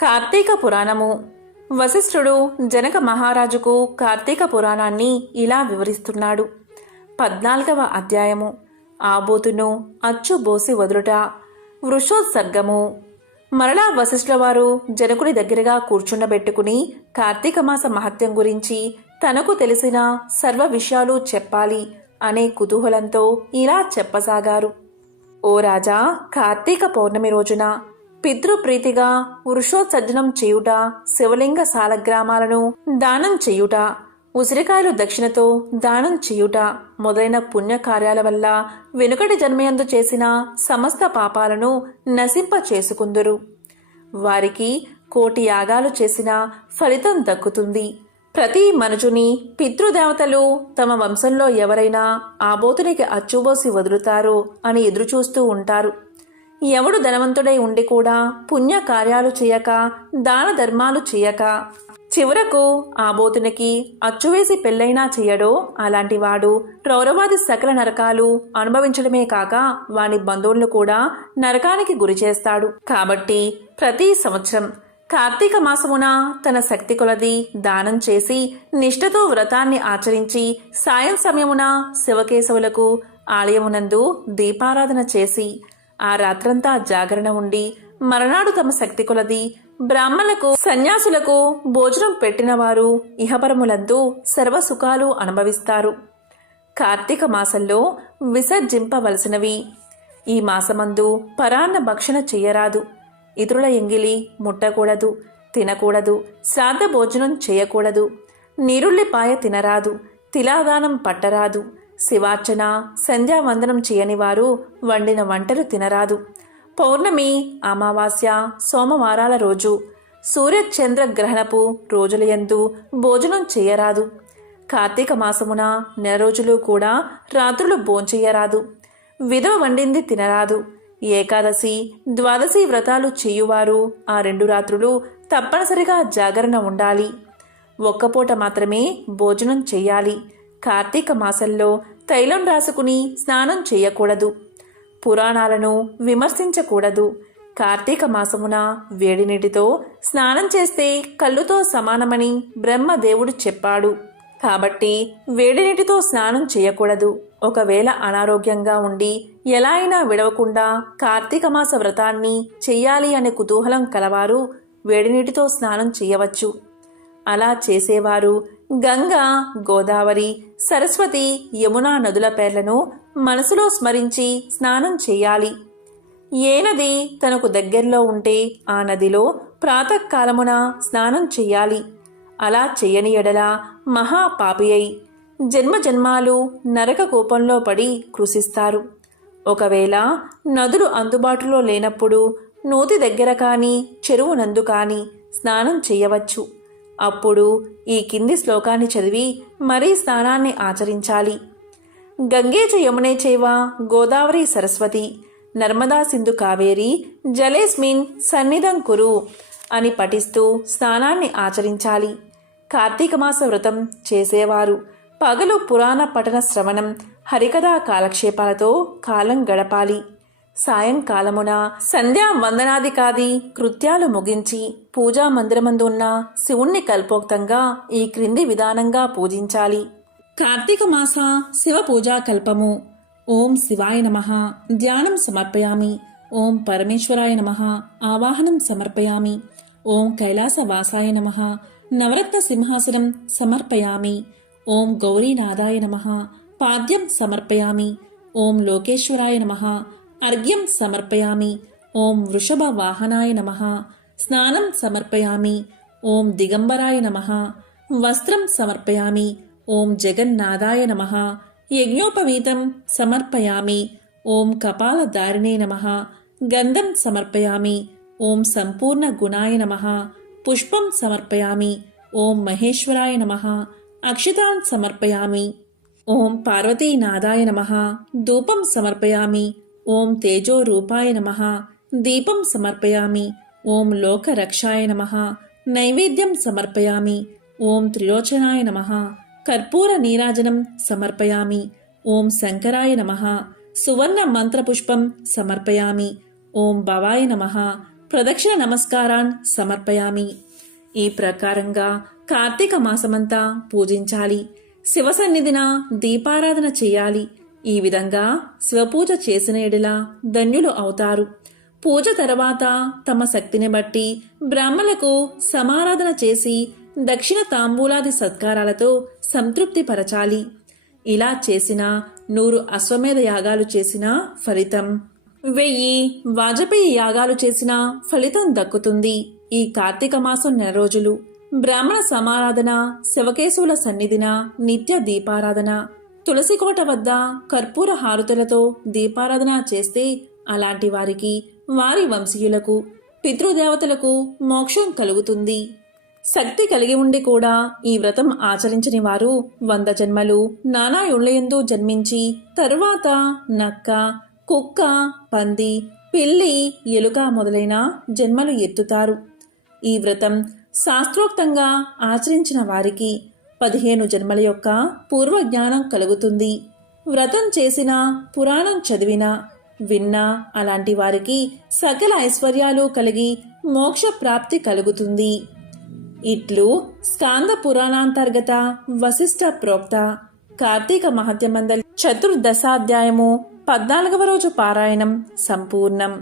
కార్తీక పురాణము. వశిష్ఠుడు జనక మహారాజుకు కార్తీక పురాణాన్ని ఇలా వివరిస్తున్నాడు. పద్నాలుగవ అధ్యాయము. ఆబోతును అచ్చు బోసి వదులుట. వృషోత్సర్గము. మరలా వశిష్ఠుల వారు జనకుడి దగ్గరగా కూర్చుండబెట్టుకుని కార్తీక మాస మహత్యం గురించి తనకు తెలిసిన సర్వ విషయాలు చెప్పాలి అనే కుతూహలంతో ఇలా చెప్పసాగారు. ఓ రాజా కార్తీక పౌర్ణమి రోజున పితృప్రీతిగా వృషోత్సర్జనం చేయుట శివలింగ సాలగ్రామాలను దానం చేయుట ఉసిరికాయలు దక్షిణతో దానం చేయుట మొదలైన పుణ్యకార్యాల వల్ల వెనుకటి జన్మయందు చేసిన సమస్త పాపాలను నశింప చేసుకుందురు. వారికి కోటి యాగాలు చేసిన ఫలితం దక్కుతుంది. ప్రతి మనుజుని పితృదేవతలు తమ వంశంలో ఎవరైనా ఆబోతునికి అచ్చుబోసి వదులుతారో అని ఎదురుచూస్తూ ఉంటారు. ఎవడు ధనవంతుడై ఉండి కూడా పుణ్య కార్యాలు చేయక దాన ధర్మాలు చేయక? చివరకు ఆ బోతునికి అచ్చువేసి పెళ్ళైనా చెయ్యడో అలాంటివాడు రౌరవాది సకల నరకాలు అనుభవించడమే కాక వాని బంధువులను కూడా నరకానికి గురి చేస్తాడు. కాబట్టి ప్రతి సంవత్సరం కార్తీక మాసమున తన శక్తి కొలది దానం చేసి నిష్ఠతో వ్రతాన్ని ఆచరించి సాయం సమయమున శివకేశవులకు ఆలయమునందు దీపారాధన చేసి ఆ రాత్రంతా జాగరణ ఉండి మరనాడు తమ శక్తి కొలది బ్రాహ్మణులకు సన్యాసులకు భోజనం పెట్టినవారు ఇహపరములందు సర్వసుఖాలు అనుభవిస్తారు. కార్తీక మాసంలో విసర్జింపవలసినవి. ఈ మాసమందు పరాన్న భక్షణ చెయ్యరాదు. ఇతరుల ఎంగిలి ముట్టకూడదు తినకూడదు శ్రాద్ధ భోజనం చేయకూడదు నీరుళ్ళిపాయ తినరాదు తిలాదానం పట్టరాదు. శివార్చన సంధ్యావందనం చేయని వారు వండిన వంటలు తినరాదు. పౌర్ణమి అమావాస్య సోమవారాల రోజు సూర్యచంద్ర గ్రహణపు రోజులయందు భోజనం చేయరాదు. కార్తీక మాసమున నెల రోజులు కూడా రాత్రులు భోంచెయ్యరాదు విధవ వండింది తినరాదు. ఏకాదశి ద్వాదశి వ్రతాలు చేయువారు ఆ రెండు రాత్రులు తప్పనిసరిగా జాగరణ ఉండాలి. ఒక్కపూట మాత్రమే భోజనం చేయాలి. కార్తీక మాసంలో తైలం రాసుకుని స్నానం చేయకూడదు. పురాణాలను విమర్శించకూడదు. కార్తీక మాసమున వేడి నీటితో స్నానం చేస్తే కళ్ళుతో సమానమని బ్రహ్మదేవుడు చెప్పాడు. కాబట్టి వేడి నీటితో స్నానం చేయకూడదు. ఒకవేళ అనారోగ్యంగా ఉండి ఎలా అయినా విడవకుండా కార్తీక మాస వ్రతాన్ని చెయ్యాలి అనే కుతూహలం కలవారు వేడి నీటితో స్నానం చేయవచ్చు. అలా చేసేవారు గంగా గోదావరి సరస్వతి యమునా నదుల పేర్లను మనసులో స్మరించి స్నానం చేయాలి. ఏ నది తనకు దగ్గరలో ఉంటే ఆ నదిలో ప్రాతకాలమున స్నానం చెయ్యాలి అలా చెయ్యని ఎడల మహాపాపి అయి జన్మ జన్మాలు నరక కూపంలో పడి కృషిస్తారు. ఒకవేళ నదులు అందుబాటులో లేనప్పుడు నూతి దగ్గర కానీ చెరువు నందు కానీ స్నానం చేయవచ్చు. అప్పుడు ఈ కింది శ్లోకాన్ని చదివి మరీ స్నానాన్ని ఆచరించాలి. గంగే చ యమునే చేవ గోదావరి సరస్వతి నర్మదా సింధు కావేరి జలేస్మిన్ సన్నిధం కురు అని పఠిస్తూ స్నానాన్ని ఆచరించాలి. కార్తీక మాస వ్రతం చేసేవారు. పగలు పురాణ పఠన శ్రవణం హరికథా కాలక్షేపాలతో కాలం గడపాలి. సాయంకాలమున సంధ్యా వందనాధికాది కృత్యాలు ముగించి పూజా మందిరమందు ఉన్న శివుణ్ణి కల్పోక్తంగా ఈ క్రింది విధానంగా పూజించాలి. కార్తీక మాస శివ పూజా కల్పము. ఓం శివాయ నమ. ధ్యానం సమర్పయామి. ఓం పరమేశ్వరాయ నమ. ఆవాహనం సమర్పయామి. ఓం కైలాసవాసాయ నమ. నవరత్న సింహాసనం సమర్పయామి. ఓం గౌరీనాథాయ నమ. పాద్యం సమర్పయామి. ఓం లోకేశ్వరాయ నమ. అర్ఘ్యం సమర్పయామి. ఓం వృషభ వాహనాయ నమ. స్నానం సమర్పయామి. ఓం దిగంబరాయ నమ. వస్త్రం సమర్పయామి. ఓం జగన్నాథాయ నమ. యజ్ఞోపవీతం సమర్పయామి. ఓం కపాల దారిణే నమ. గంధం సమర్పయామి. ఓం సంపూర్ణ గుణాయ నమ. పుష్పం సమర్పయామి. ఓం మహేశ్వరాయ నమ. అక్షితాన్ సమర్పయామి. ఓం పార్వతీనాథాయ నమ. ధూపం సమర్పయామి. ఓం తేజోరూపాయ నమ. దీపం సమర్పయామి. ఓం లోకరక్షాయ నమ. నైవేద్యం సమర్పయామి. ఓం త్రిలోచనాయ నమ. కర్పూర నీరాజనం సమర్పయామి. ఓం శంకరాయ నమ. సువర్ణ మంత్రపుష్పం సమర్పయామి. ఓం భవాయ నమ. ప్రదక్షిణ నమస్కారాన్ సమర్పయామి. ఈ ప్రకారంగా కార్తీక మాసమంతా పూజించాలి. శివ సన్నిధిన దీపారాధన చేయాలి. ఈ విధంగా స్వపూజ చేసిన ఎడల ధన్యులు అవుతారు. పూజ తర్వాత తమ శక్తిని బట్టి బ్రాహ్మణులకు సమారాధన చేసి దక్షిణ తాంబూలాది సత్కారాలతో సంతృప్తి పరచాలి. ఇలా చేసిన నూరు అశ్వమేధ యాగాలు చేసిన ఫలితం వెయ్యి వాజపేయి యాగాలు చేసిన ఫలితం దక్కుతుంది. ఈ కార్తీక మాసం నెల రోజులు. బ్రాహ్మణ సమారాధన శివకేశవుల సన్నిధిన నిత్య దీపారాధన తులసికోట వద్ద కర్పూర హారుతులతో దీపారాధన చేస్తే అలాంటి వారికి వారి వంశీయులకు పితృదేవతలకు మోక్షం కలుగుతుంది. శక్తి కలిగి ఉండి కూడా ఈ వ్రతం ఆచరించని వారు వంద జన్మలు నానా యుళ్ళయందు జన్మించి తరువాత నక్క కుక్క పంది పిల్లి ఎలుక మొదలైన జన్మలు ఎత్తుతారు. ఈ వ్రతం శాస్త్రోక్తంగా ఆచరించిన వారికి పదిహేను జన్మల యొక్క పూర్వ జ్ఞానం కలుగుతుంది. వ్రతం చేసిన పురాణం చదివినా విన్నా అలాంటి వారికి సకల ఐశ్వర్యాలు కలిగి మోక్ష ప్రాప్తి కలుగుతుంది. ఇట్లు స్కాంద పురాణాంతర్గత వశిష్ట ప్రోక్త కార్తీక మహత్యమందలి చతుర్దశాధ్యాయము పద్నాలుగవ రోజు పారాయణం సంపూర్ణం.